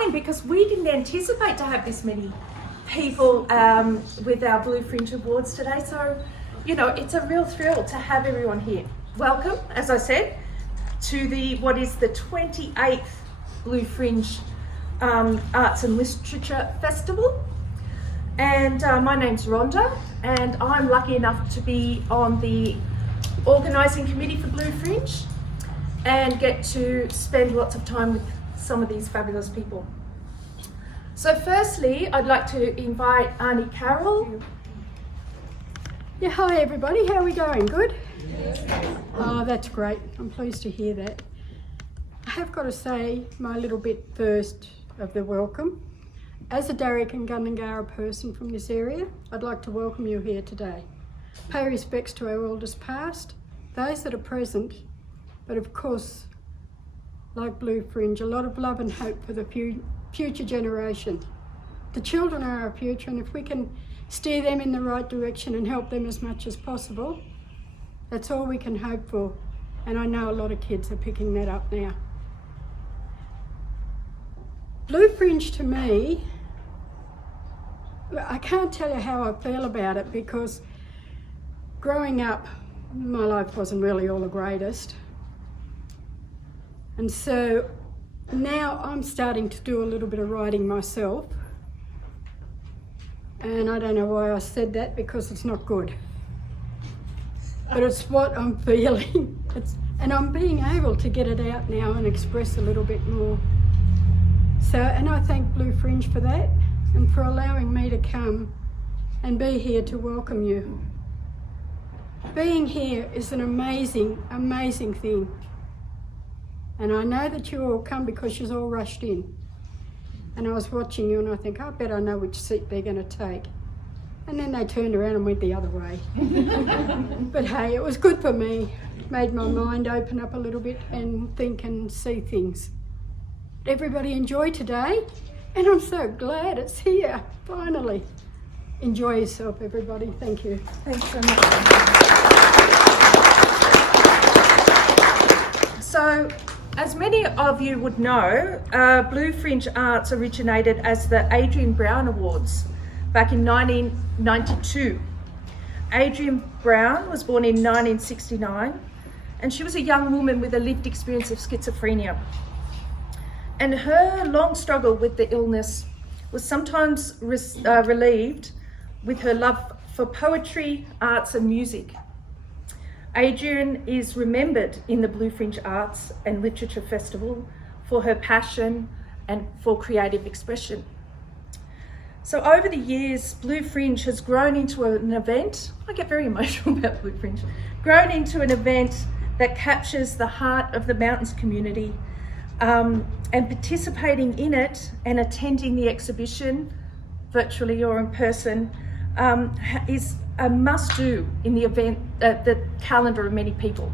exciting because we didn't anticipate to have this many people with our Blue Fringe Awards today. So, you know, it's a real thrill to have everyone here. Welcome, as I said, to what is the 28th Blue Fringe Arts and Literature Festival. And my name's Rhonda, and I'm lucky enough to be on the organising committee for Blue Fringe and get to spend lots of time with some of these fabulous people. So firstly, I'd like to invite Arnie Carroll. Yeah, hi everybody, how are we going? Good? Yes. Oh, that's great. I'm pleased to hear that. I have got to say my little bit first of the welcome. As a Darug and Gundungurra person from this area, I'd like to welcome you here today. Pay respects to our elders past, those that are present, but of course, like Blue Fringe, a lot of love and hope for the future generation. The children are our future, and if we can steer them in the right direction and help them as much as possible, that's all we can hope for. And I know a lot of kids are picking that up now. Blue Fringe to me, I can't tell you how I feel about it, because growing up, my life wasn't really all the greatest. And so now I'm starting to do a little bit of writing myself. And I don't know why I said that, because it's not good. But it's what I'm feeling. And I'm being able to get it out now and express a little bit more. So, and I thank Blue Fringe for that, and for allowing me to come and be here to welcome you. Being here is an amazing, amazing thing. And I know that you all come because you're all rushed in. And I was watching you and I think, I bet I know which seat they're going to take. And then they turned around and went the other way. But hey, it was good for me. Made my mind open up a little bit and think and see things. Everybody enjoy today, and I'm so glad it's here, finally. Enjoy yourself, everybody. Thank you. Thanks so much. So, as many of you would know, Blue Fringe Arts originated as the Adrian Brown Awards back in 1992. Adrian Brown was born in 1969, and she was a young woman with a lived experience of schizophrenia. And her long struggle with the illness was sometimes relieved with her love for poetry, arts and music. Adrian is remembered in the Blue Fringe Arts and Literature Festival for her passion and for creative expression. So over the years, Blue Fringe has grown into an event, I get very emotional about Blue Fringe, grown into an event that captures the heart of the mountains community, and participating in it and attending the exhibition, virtually or in person, is a must-do in the event, the calendar of many people.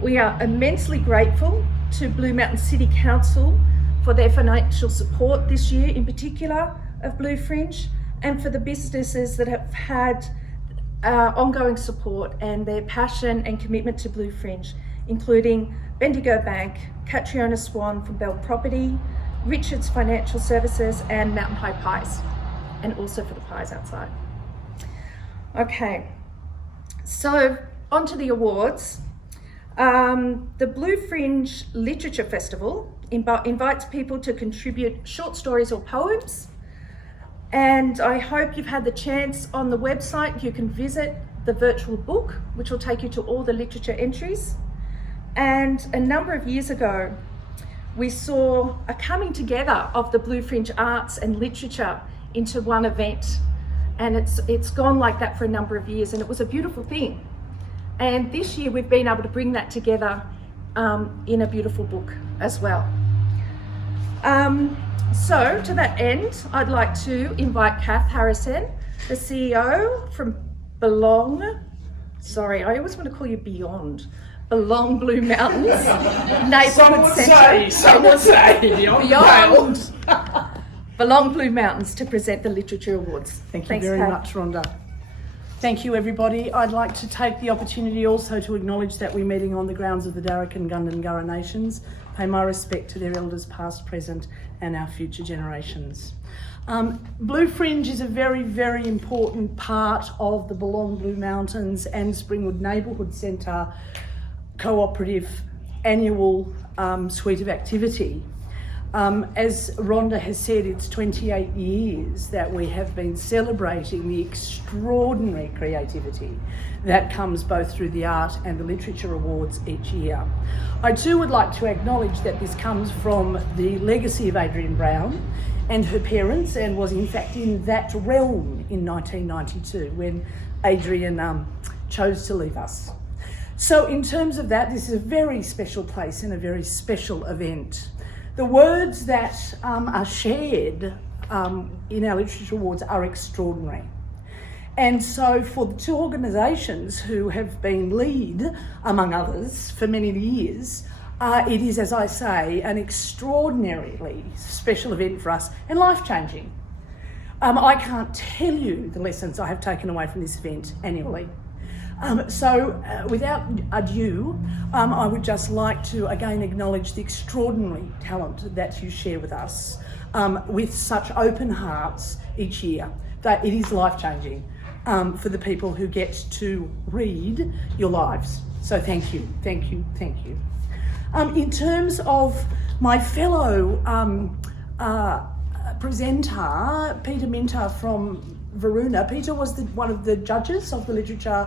We are immensely grateful to Blue Mountain City Council for their financial support this year, in particular of Blue Fringe, and for the businesses that have had ongoing support and their passion and commitment to Blue Fringe, including Bendigo Bank, Catriona Swan from Bell Property, Richards Financial Services and Mountain High Pies, and also for the pies outside. Okay, so on to the awards. The Blue Fringe Literature Festival invites people to contribute short stories or poems, and I hope you've had the chance. On the website you can visit the virtual book, which will take you to all the literature entries. And a number of years ago, we saw a coming together of the Blue Fringe Arts and Literature into one event. And it's gone like that for a number of years, and it was a beautiful thing. And this year we've been able to bring that together in a beautiful book as well. So to that end, I'd like to invite Kath Harrison, the CEO from Belong, sorry, I always want to call you Beyond. Belong Blue Mountains Neighbourhood Centre. Some would say, Beyond. Belong Blue Mountains to present the Literature Awards. Thanks very Kate. Much, Rhonda. Thank you, everybody. I'd like to take the opportunity also to acknowledge that we're meeting on the grounds of the Darug and Gundungurra nations. Pay my respect to their elders past, present and our future generations. Blue Fringe is a very, very important part of the Belong Blue Mountains and Springwood Neighbourhood Centre cooperative annual suite of activity. As Rhonda has said, it's 28 years that we have been celebrating the extraordinary creativity that comes both through the Art and the Literature Awards each year. I too would like to acknowledge that this comes from the legacy of Adrienne Brown and her parents, and was in fact in that realm in 1992 when Adrienne chose to leave us. So in terms of that, this is a very special place and a very special event. The words that are shared in our Literature Awards are extraordinary. And so for the two organisations who have been lead, among others, for many years, it is, as I say, an extraordinarily special event for us and life-changing. I can't tell you the lessons I have taken away from this event annually. Without ado, I would just like to again acknowledge the extraordinary talent that you share with us with such open hearts each year. That it is life-changing for the people who get to read your lives. So thank you, thank you, thank you. In terms of my fellow presenter, Peter Minter from Varuna. Peter was one of the judges of the Literature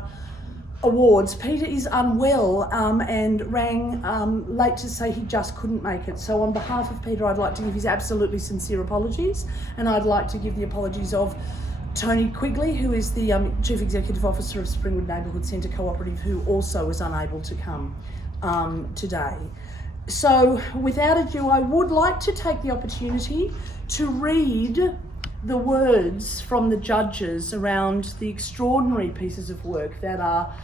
Awards. Peter is unwell and rang late to say he just couldn't make it. So on behalf of Peter, I'd like to give his absolutely sincere apologies, and I'd like to give the apologies of Tony Quigley, who is the Chief Executive Officer of Springwood Neighbourhood Centre Cooperative, who also was unable to come today. So without ado, I would like to take the opportunity to read the words from the judges around the extraordinary pieces of work that are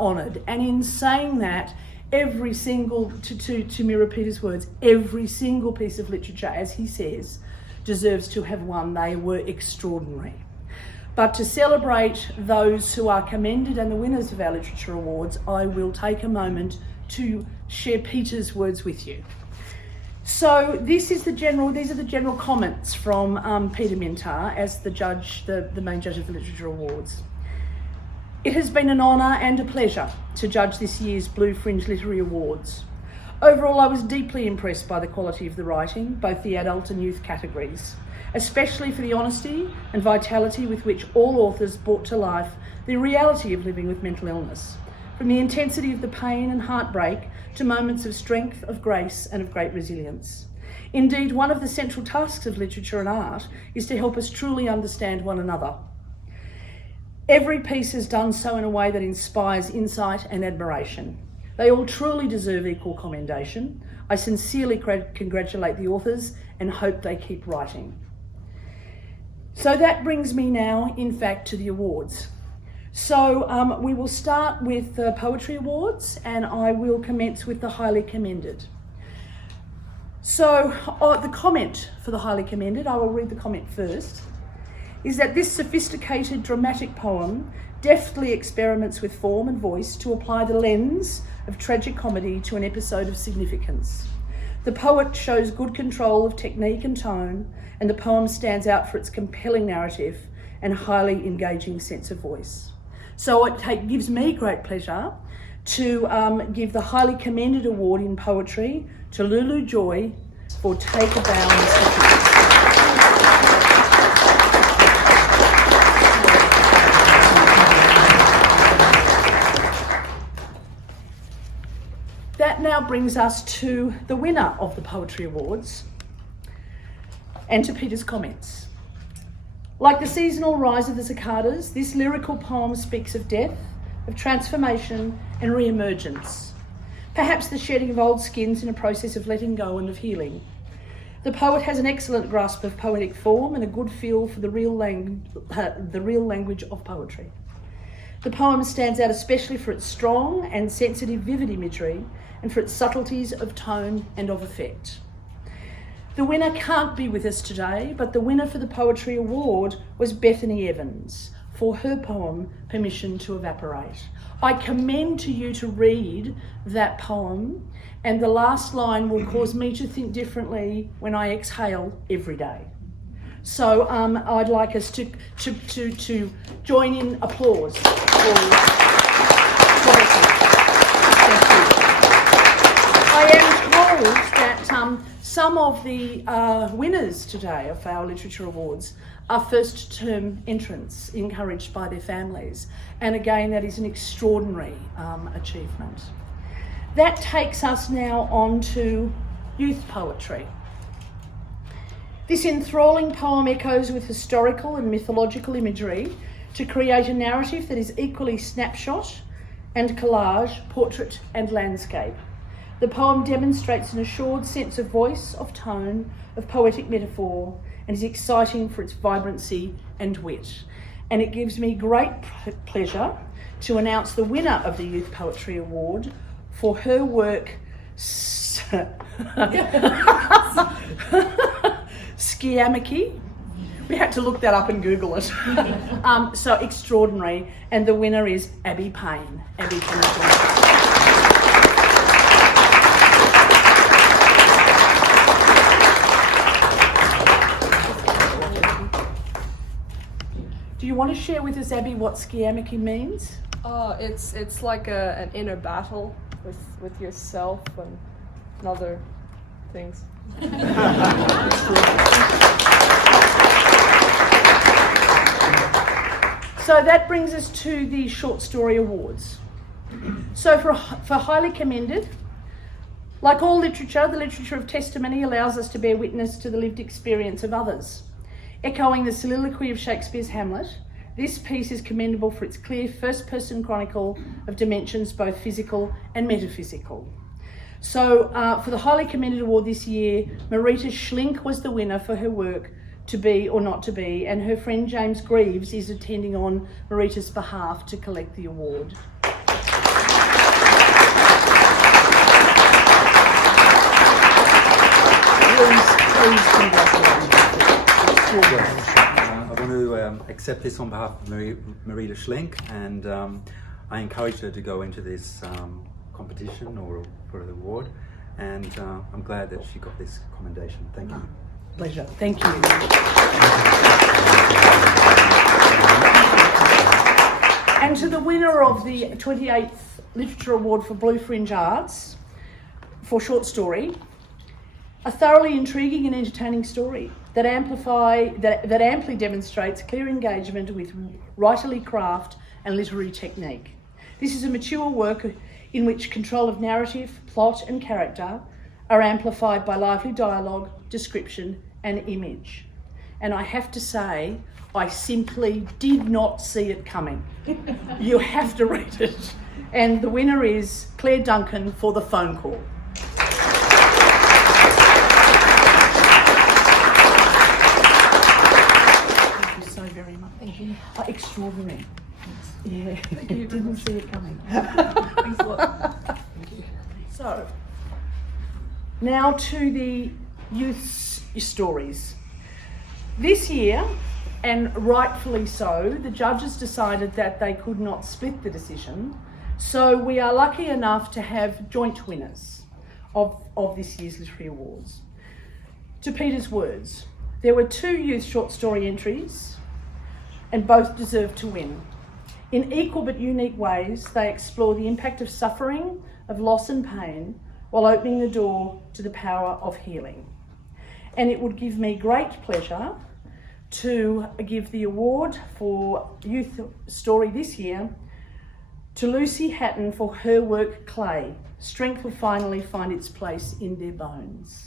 honoured. And in saying that, every single, to mirror Peter's words, every single piece of literature, as he says, deserves to have won. They were extraordinary. But to celebrate those who are commended and the winners of our Literature Awards, I will take a moment to share Peter's words with you. So these are the general comments from Peter Minter as the judge, the main judge of the Literature Awards. It has been an honour and a pleasure to judge this year's Blue Fringe Literary Awards. Overall, I was deeply impressed by the quality of the writing, both the adult and youth categories, especially for the honesty and vitality with which all authors brought to life the reality of living with mental illness, from the intensity of the pain and heartbreak to moments of strength, of grace and of great resilience. Indeed, one of the central tasks of literature and art is to help us truly understand one another. Every piece is done so in a way that inspires insight and admiration. They all truly deserve equal commendation. I sincerely congratulate the authors and hope they keep writing. So that brings me now, in fact, to the awards. So we will start with the Poetry Awards, and I will commence with the Highly Commended. So the comment for the Highly Commended, I will read the comment first, is that this sophisticated dramatic poem deftly experiments with form and voice to apply the lens of tragic comedy to an episode of significance. The poet shows good control of technique and tone, and the poem stands out for its compelling narrative and highly engaging sense of voice. So it gives me great pleasure to give the Highly Commended Award in Poetry to Lulu Joy for Take a Bow, Mr. King. That now brings us to the winner of the Poetry Awards and to Peter's comments. Like the seasonal rise of the cicadas, this lyrical poem speaks of death, of transformation and re-emergence. Perhaps the shedding of old skins in a process of letting go and of healing. The poet has an excellent grasp of poetic form and a good feel for the real language of poetry. The poem stands out especially for its strong and sensitive vivid imagery and for its subtleties of tone and of effect. The winner can't be with us today, but the winner for the Poetry Award was Bethany Evans for her poem, Permission to Evaporate. I commend to you to read that poem, and the last line will cause me to think differently when I exhale every day. So I'd like us to join in applause for I am told that some of the winners today of our Literature Awards are first term entrants encouraged by their families. And again, that is an extraordinary achievement. That takes us now on to youth poetry. This enthralling poem echoes with historical and mythological imagery to create a narrative that is equally snapshot and collage, portrait and landscape. The poem demonstrates an assured sense of voice, of tone, of poetic metaphor, and is exciting for its vibrancy and wit. And it gives me great pleasure to announce the winner of the Youth Poetry Award for her work, Skiamiki. We had to look that up and Google it. So extraordinary. And the winner is Abby Payne. Abby, can you join us? Do you want to share with us, Abby, what Skiamiki means? It's like an inner battle with yourself and other things. So that brings us to the Short Story Awards. So for highly commended, like all literature, the literature of testimony allows us to bear witness to the lived experience of others. Echoing the soliloquy of Shakespeare's Hamlet, this piece is commendable for its clear first-person chronicle of dimensions both physical and metaphysical. So for the highly commended award this year, Marita Schlink was the winner for her work To Be or Not to Be, and her friend James Greaves is attending on Marita's behalf to collect the award. Please congratulate I want to accept this on behalf of Marita Schlink, and I encouraged her to go into this competition or for the award, and I'm glad that she got this commendation. Thank you. Pleasure. Thank you. And to the winner of the 28th Literature Award for Blue Fringe Arts for short story, a thoroughly intriguing and entertaining story that amply demonstrates clear engagement with writerly craft and literary technique. This is a mature work in which control of narrative, plot and character are amplified by lively dialogue, description and image. And I have to say, I simply did not see it coming. You have to read it. And the winner is Claire Duncan for The Phone Call. Thank you so very much. Thank you. Extraordinary. Yeah, Thank you. didn't see it coming. Thanks a lot. So, now to the youth stories. This year, and rightfully so, the judges decided that they could not split the decision. So we are lucky enough to have joint winners of this year's Literary Awards. To Peter's words, there were 2 youth short story entries and both deserve to win. In equal but unique ways, they explore the impact of suffering, of loss and pain, while opening the door to the power of healing. And it would give me great pleasure to give the award for youth story this year to Lucy Hatton for her work Clay. Strength will finally find its place in their bones.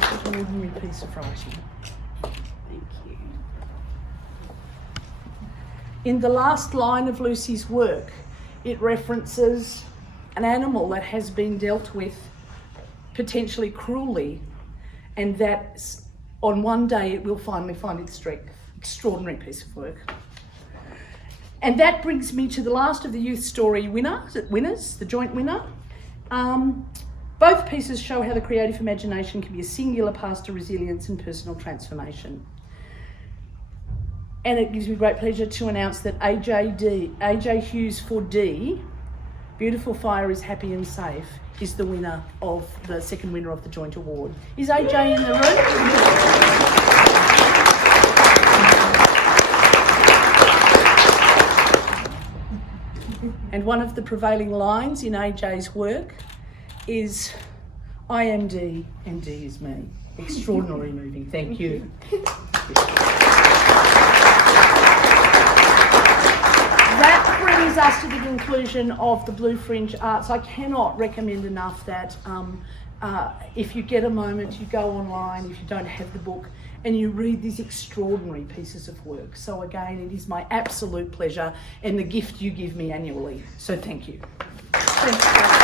Such an ordinary piece of writing. Thank you. In the last line of Lucy's work, it references an animal that has been dealt with potentially cruelly, and that on one day it will finally find its strength. Extraordinary piece of work. And that brings me to the last of the youth story winners, the joint winner. Both pieces show how the creative imagination can be a singular path to resilience and personal transformation. And it gives me great pleasure to announce that AJ Hughes for D, Beautiful Fire is Happy and Safe, is the winner of the second winner of the joint award. Is AJ in the room? And one of the prevailing lines in AJ's work is, I am D and D is me. Extraordinary moving. Thank you. That brings us to the conclusion of the Blue Fringe Arts. I cannot recommend enough that if you get a moment, you go online, if you don't have the book, and you read these extraordinary pieces of work. So again, it is my absolute pleasure and the gift you give me annually. So thank you. Thank you.